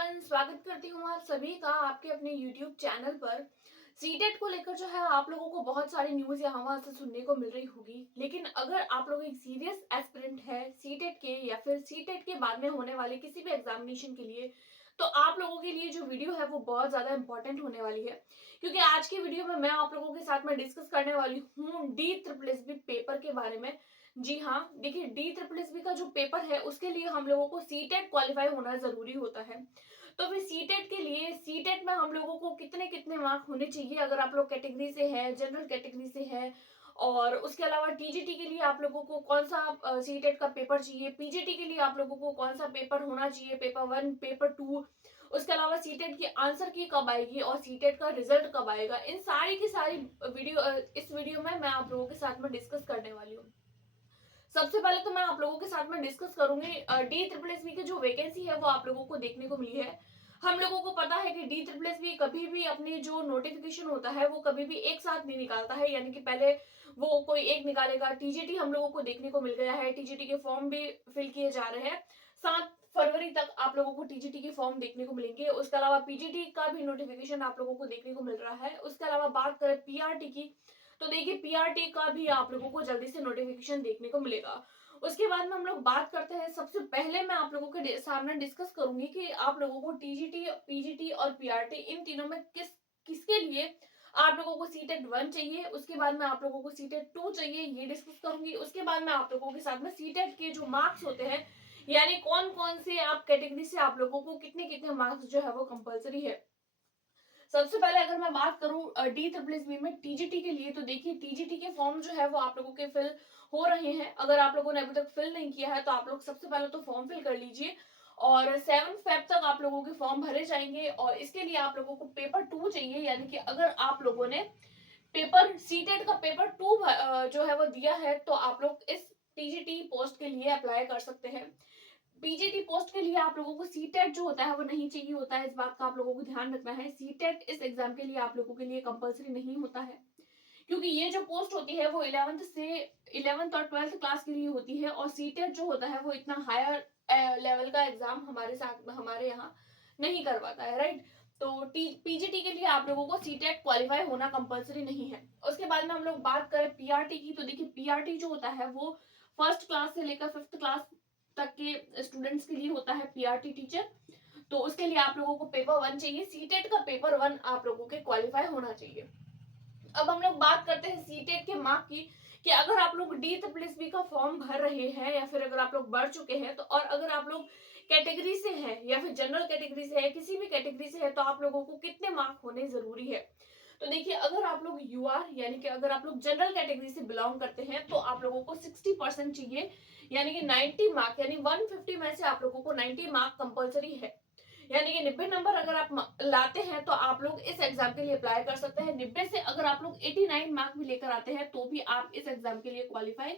Everyone, स्वागत करती हूँ आप सभी का आपके अपने यूट्यूब चैनल पर। सीटेट को लेकर जो है आप लोगों को बहुत सारी न्यूज़ यहाँ वहाँ से सुनने को मिल रही होगी, लेकिन अगर आप लोग एक सीरियस एस्पिरेंट है सीटेट के या फिर सीटेट के बाद में होने वाले किसी भी एग्जामिनेशन के लिए, तो आप लोगों के लिए जो वीडियो है वो बहुत ज़्यादा इंपॉर्टेंट होने वाली है। क्योंकि आज की वीडियो में मैं आप लोगों के साथ में डिस्कस करने वाली हूँ D triple S B paper के बारे में। जी हाँ, देखिए डी ट्रिपल एस बी का जो पेपर है उसके लिए हम लोगों को सीटेट क्वालिफाई होना जरूरी होता है। तो फिर सीटेट के लिए सीटेट में हम लोगों को कितने कितने मार्क होने चाहिए, अगर आप लोग कैटेगरी से है, जनरल कैटेगरी से है, और उसके अलावा टीजीटी के लिए आप लोगों को कौन सा सीटेट का पेपर चाहिए, पीजीटी के लिए आप लोगों को कौन सा पेपर होना चाहिए, पेपर वन, पेपर टू, उसके अलावा सीटेट की आंसर की कब आएगी और सीटेट का रिजल्ट कब आएगा, इन सारी की सारी इस वीडियो में मैं आप लोगों के साथ में डिस्कस करने वाली हूँ। सबसे पहले तो मैं आप लोगों के साथ में डिस्कस करूंगी डी ट्रिपल एस बी की जो वैकेंसी है वो आप लोगों को देखने को मिली है। हम लोगों को पता है कि डी ट्रिपल एस बी कभी भी अपनी जो नोटिफिकेशन होता है वो कभी भी एक साथ नहीं निकालता है, यानी कि पहले वो कोई एक निकालेगा। टीजीटी हम लोगों को देखने को मिल गया है, टीजीटी के फॉर्म भी फिल किए जा रहे हैं। 7 फरवरी तक आप लोगों को टीजीटी के फॉर्म देखने को मिलेंगे। उसके अलावा पीजीटी का भी नोटिफिकेशन आप लोगों को देखने को मिल रहा है। उसके अलावा बात करें पीआरटी की, तो देखिए पीआरटी का भी आप लोगों को जल्दी से नोटिफिकेशन देखने को मिलेगा। उसके बाद में हम लोग बात करते हैं, सबसे पहले मैं आप लोगों के सामने डिस्कस करूंगी कि आप लोगों को टीजीटी, पीजीटी और पीआरटी इन तीनों में किसके लिए आप लोगों को सीटेट वन चाहिए। उसके बाद में आप लोगों को सीटेट टू चाहिए, ये डिस्कस करूंगी। उसके बाद में आप लोगों के साथ में सीटेट के जो मार्क्स होते हैं, यानी कौन कौन से आप कैटेगरी से आप लोगों को कितने कितने मार्क्स जो है वो कंपलसरी है। सबसे पहले अगर मैं बात करूं डी ट्रिपल एस बी में टीजीटी के लिए, तो देखिए टीजीटी के फॉर्म जो है वो आप लोगों के फिल हो रहे हैं। अगर आप लोगों ने अभी तक फिल नहीं किया है तो आप लोग सबसे पहले तो फॉर्म फिल कर लीजिए, और 7 फेब तक आप लोगों के फॉर्म भरे जाएंगे। और इसके लिए आप लोगों को पेपर टू चाहिए, यानी कि अगर आप लोगों ने पेपर सीटेट का पेपर टू जो है वो दिया है तो आप लोग इस टीजीटी पोस्ट के लिए अप्लाई कर सकते हैं। पीजीटी पोस्ट के लिए आप लोगों को सीटेट जो होता है वो नहीं चाहिए होता है, इस बात का आप लोगों को ध्यान रखना है। सीटेट इस एग्जाम के लिए आप लोगों के लिए कंपलसरी नहीं होता है, क्योंकि ये जो पोस्ट होती है वो 11th और 12th क्लास के लिए होती है, और सीटेट जो होता है वो इतना हायर लेवल का एग्जाम हमारे साथ हमारे यहाँ नहीं करवाता है, राइट। तो पीजीटी के लिए आप लोगों को सीटेट क्वालिफाई होना कंपलसरी नहीं है। उसके बाद में हम लोग बात करें पीआरटी की, तो देखिए पीआरटी जो होता है वो फर्स्ट क्लास से लेकर 5th क्लास तक के स्टूडेंट्स के लिए होता है पीआरटी टीचर। तो उसके लिए आप लोगों को पेपर वन चाहिए, सीटेट का पेपर वन आप लोगों के क्वालिफाई होना चाहिए। अब हम लोग बात करते हैं सीटेट के मार्क की, कि अगर आप लोग डी ट्रिपल एस बी का फॉर्म भर रहे हैं या फिर अगर आप लोग भर चुके हैं, तो और अगर आप लोग कैटेगरी से हैं या फिर जनरल कैटेगरी से है, किसी भी कैटेगरी से है, तो आप लोगों को कितने मार्क होने जरूरी है। तो देखिए अगर आप लोग यूआर यानी कि अगर आप लोग जनरल कैटेगरी से बिलोंग करते हैं तो आप लोगों को 60% चाहिए, यानी कि 90 मार्क, यानी 150 में से आप लोगों को 90 मार्क कंपलसरी है। यानी कि 90 नंबर अगर आप लाते हैं तो आप लोग इस एग्जाम के लिए अप्लाई कर सकते हैं। 90 से अगर आप लोग 89 मार्क भी लेकर आते हैं तो भी आप इस एग्जाम के लिए क्वालिफाई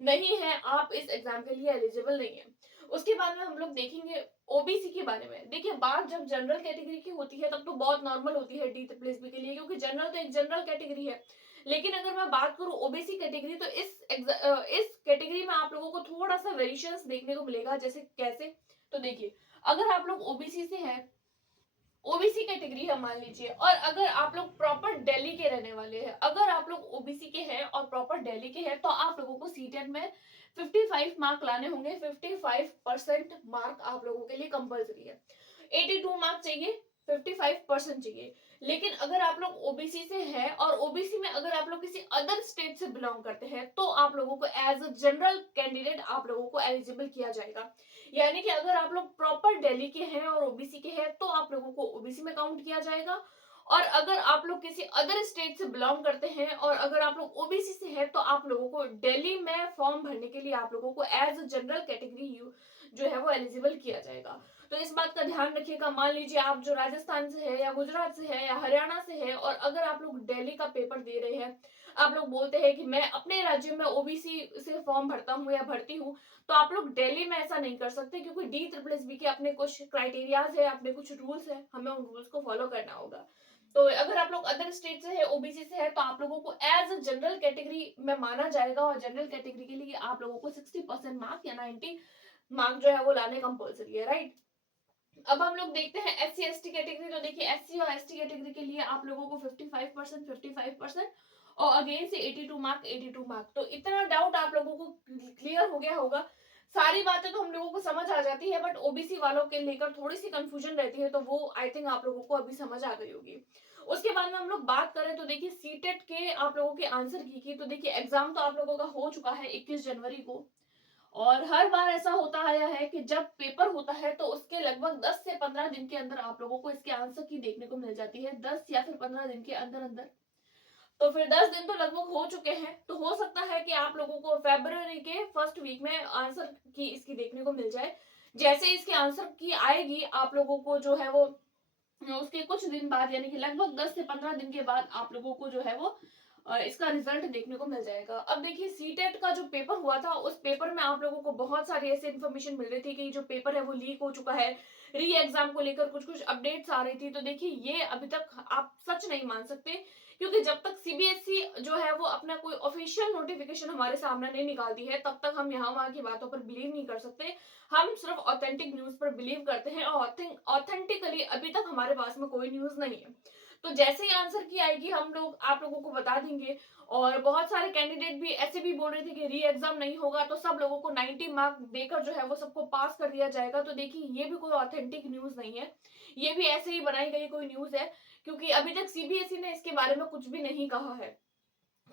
नहीं है, आप इस एग्जाम के लिए एलिजिबल नहीं है। उसके बाद में हम लोग देखेंगे ओबीसी के बारे में। देखिए बात जब जनरल कैटेगरी की होती है तब तो बहुत नॉर्मल होती है डी ट्रिपल एस बी के लिए, क्योंकि जनरल तो एक जनरल कैटेगरी है। लेकिन अगर मैं बात करूं ओबीसी कैटेगरी, तो इस कैटेगरी में आप लोगों को थोड़ा सा वेरिएशंस देखने को मिलेगा। जैसे कैसे, तो देखिए अगर आप लोग ओबीसी से हैं, ओबीसी कैटेगरी है मान लीजिए, और अगर आप लोग प्रॉपर दिल्ली के रहने वाले हैं, अगर आप लोग ओबीसी के हैं और प्रॉपर दिल्ली के हैं, तो आप लोगों को सीटेट में 55 मार्क लाने होंगे। 55% मार्क आप लोगों के लिए कंपलसरी है। 82 मार्क चाहिए, 55% चाहिए। लेकिन अगर आप लोग ओबीसी से हैं और ओबीसी में अगर आप लोग किसी अदर स्टेट से बिलोंग करते हैं, तो आप लोगों को एज अ जनरल कैंडिडेट आप लोगों को एलिजिबल किया जाएगा। यानी कि अगर आप लोग प्रॉपर दिल्ली के हैं और ओबीसी के हैं तो आप लोगों को ओबीसी में काउंट किया जाएगा। और अगर आप लोग किसी अदर स्टेट से बिलोंग करते हैं और अगर आप लोग ओबीसी से हैं, तो आप लोगों को दिल्ली में फॉर्म भरने के लिए आप लोगों को एज अ जनरल कैटेगरी जो है वो एलिजिबल किया जाएगा। तो इस बात का ध्यान रखिएगा। मान लीजिए आप जो राजस्थान से है या गुजरात से है या हरियाणा से है, और अगर आप लोग दिल्ली का पेपर दे रहे हैं, आप लोग बोलते हैं कि मैं अपने राज्य में ओबीसी से फॉर्म भरता हूँ या भरती हूँ, तो आप लोग दिल्ली में ऐसा नहीं कर सकते, क्योंकि डी ट्रिपल एस बी के अपने कुछ क्राइटेरियाज है, अपने कुछ रूल्स है, हमें उन रूल्स को फॉलो करना होगा। तो अगर आप लोग अदर स्टेट से है, ओबीसी से है, तो आप लोगों को एज अ जनरल कैटेगरी में माना जाएगा, और जनरल कैटेगरी के लिए आप लोगों को 60% मार्क या 90 मार्क जो है वो लाने कंपल्सरी है, राइट। अब हम लोग देखते हैं एससी एसटी कैटेगरी। तो देखिए एससी और एसटी कैटेगरी के लिए आप लोगों को 55% और अगेन से 82 मार्क 82 मार्क। तो इतना डाउट आप लोगों को क्लियर हो गया होगा। सारी बातें तो हम लोगों को समझ आ जाती है, बट ओबीसी वालों के लेकर थोड़ी सी कंफ्यूजन रहती है, तो वो आई थिंक आप लोगों को अभी समझ आ गई होगी। उसके बाद में हम लोग बात करें तो देखिए सीटेट के आप लोगों के आंसर की तो देखिए एग्जाम तो आप लोगों का हो चुका है 21 जनवरी को। और हर बार ऐसा होता आया है कि जब पेपर होता है तो उसके लगभग 10 से 15 दिन के अंदर आप लोगों को इसके आंसर की देखने को मिल जाती है, 10 या फिर 15 दिन के अंदर अंदर। तो फिर 10 दिन तो लगभग हो चुके हैं, तो हो सकता है कि आप लोगों को फरवरी के फर्स्ट वीक में आंसर की इसकी देखने को मिल जाए। जैसे इसके आंसर की आएगी आप लोगों को जो है वो उसके कुछ दिन बाद यानी कि लगभग 10 से 15 दिन के बाद आप लोगों को जो है वो इसका रिजल्ट देखने को मिल जाएगा। अब देखिए सीटेट का जो पेपर हुआ था उस पेपर में आप लोगों को बहुत सारी ऐसी इन्फॉर्मेशन मिल रही थी कि जो पेपर है वो लीक हो चुका है, री एग्जाम को लेकर कुछ कुछ अपडेट्स आ रही थी। तो देखिए ये अभी तक आप सच नहीं मान सकते, क्योंकि जब तक सीबीएसई जो है वो अपना कोई ऑफिशियल नोटिफिकेशन हमारे सामने नहीं निकालती है तब तक हम यहाँ वहां की बातों पर बिलीव नहीं कर सकते। हम सिर्फ ऑथेंटिक न्यूज पर बिलीव करते हैं और ऑथेंटिकली अभी तक हमारे पास में कोई न्यूज नहीं है। तो जैसे ही आंसर की आएगी हम लोग आप लोगों को बता देंगे। और बहुत सारे कैंडिडेट भी ऐसे भी बोल रहे थे कि री एग्जाम नहीं होगा तो सब लोगों को 90 मार्क देकर जो है वो सबको पास कर दिया जाएगा। तो देखिए ये भी कोई ऑथेंटिक न्यूज नहीं है, ये भी ऐसे ही बनाई गई कोई न्यूज है, क्योंकि अभी तक सीबीएसई ने इसके बारे में कुछ भी नहीं कहा है।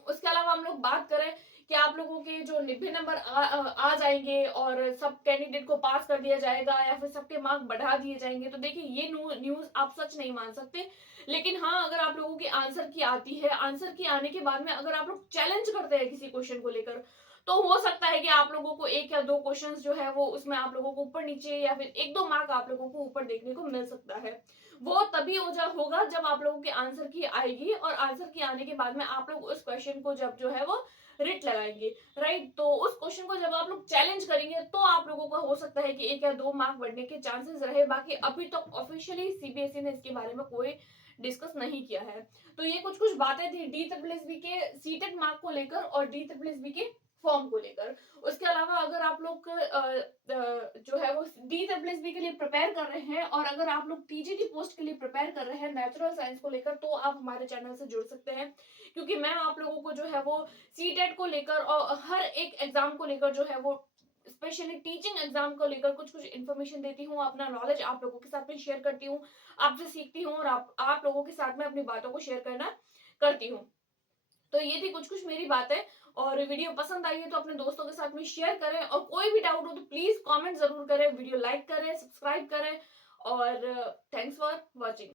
उसके अलावा हम लोग बात करें कि आप लोगों के जो 90 नंबर आ जाएंगे और सब कैंडिडेट को पास कर दिया जाएगा या फिर सबके मार्क बढ़ा दिए जाएंगे, तो देखिए ये न्यूज आप सच नहीं मान सकते। लेकिन हाँ अगर आप लोगों की आंसर की आती है, आंसर की आने के बाद में अगर आप लोग चैलेंज करते हैं किसी क्वेश्चन को लेकर, तो हो सकता है कि आप लोगों को एक या दो क्वेश्चंस जो है वो उसमें आप लोगों को ऊपर नीचे या फिर एक दो मार्क आप लोगों को ऊपर देखने को मिल सकता है। वो तभी होगा जब आप लोगों के आंसर की आएगी और आंसर की आने के बाद में आप लोग उस क्वेश्चन को जब जो है वो रिट लगाएंगे, राइट। तो उस क्वेश्चन को जब आप लोग चैलेंज करेंगे तो आप लोगों का हो सकता है कि एक या दो मार्क बढ़ने के चांसेस रहे। बाकी अभी तक तो ऑफिशियली सीबीएसई ने इसके बारे में कोई डिस्कस नहीं किया है। तो ये कुछ कुछ बातें थी डी ट्रिपल एस बी के सीटेट मार्क को लेकर और डी ट्रिपल एस बी के फॉर्म को लेकर। उसके अलावा अगर आप लोग जो है वो डी ट्रिपल एस बी के लिए प्रिपेयर कर रहे हैं और अगर आप लोग टीजीटी पोस्ट के लिए प्रिपेयर कर रहे हैं नेचुरल साइंस को लेकर, तो आप हमारे चैनल से जुड़ सकते हैं, क्योंकि मैं आप लोगों को जो है वो सीटेट को लेकर और हर एक एग्जाम को लेकर जो है वो स्पेशली टीचिंग एग्जाम को लेकर कुछ कुछ इन्फॉर्मेशन देती हूँ, अपना नॉलेज आप लोगों के साथ में शेयर करती हूँ, आपसे सीखती हूँ और आप लोगों के साथ में अपनी बातों को शेयर करना करती हूँ। तो ये थी कुछ कुछ मेरी बातें। और वीडियो पसंद आई है तो अपने दोस्तों के साथ में शेयर करें और कोई भी डाउट हो तो प्लीज कमेंट जरूर करें, वीडियो लाइक करें, सब्सक्राइब करें। और थैंक्स फॉर वॉचिंग।